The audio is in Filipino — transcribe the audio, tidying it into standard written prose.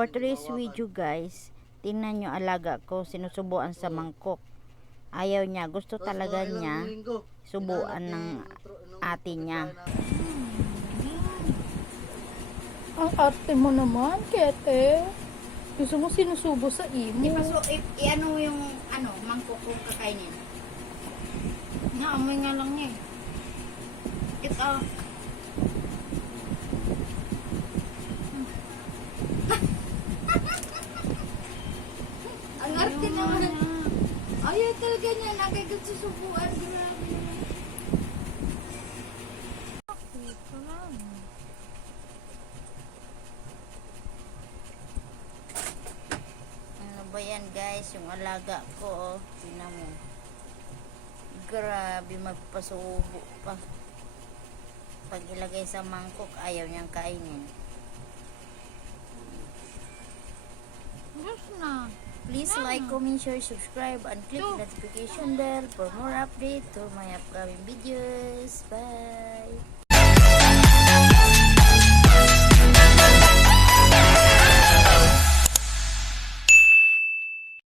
For today's video guys, tingnan nyo alaga ko, sinusubuan sa mangkok. Ayaw niya, gusto talaga niya subuan ng ate niya. Ang arte mo naman, Kete. Gusto mo sinusubo sa imo. I-ano mo yung mangkok kung kakainin. Naamoy nga lang niya eh. Ito. Ang arte naman. Ayaw talaga niya, nakikagsusubuan. Grabe. Ano ba yan guys, yung alaga ko, tingnan mo. Grabe, magpasubo pa. Pag ilagay sa mangkok, ayaw niyang kainin. Yes na. Please like, comment, share, subscribe, and click the notification bell for more updates to my upcoming videos. Bye!